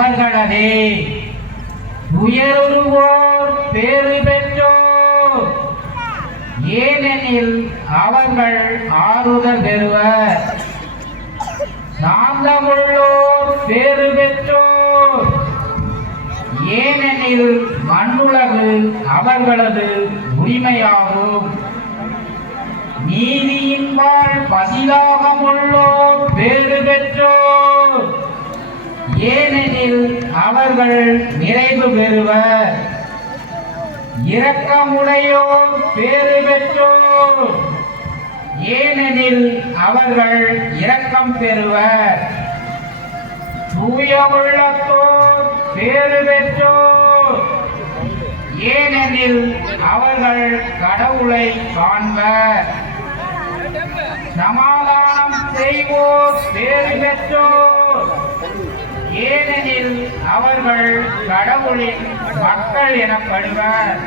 அவர்களதே. துயருவோர் பேறு பெற்றோர், ஏனெனில் அவர்கள் ஆறுதல் பெறுவர். சாந்தமுள்ளோர் பேறு பெற்றோர், ஏனெனில் மண்ணுலகு அவர்களது உரிமையாகும். நீதியின்பால் பதிலாகமுள்ளோர் பேறு பெற்றோர், ஏனெனில் அவர்கள் நிறைவு பெறுவர். இரக்கமுடையோர் பேறு பெற்றோர், ஏனெனில் அவர்கள் இரக்கம் பெறுவர். தூய உள்ளத்தோர் பேறு பெற்றோர், ஏனெனில் அவர்கள் கடவுளை காண்பர். சமாதானம் செய்வோர் பேறு பெற்றோர், ஏனெனில் அவர்கள் கடவுளின் மக்கள் எனப்படுவர்.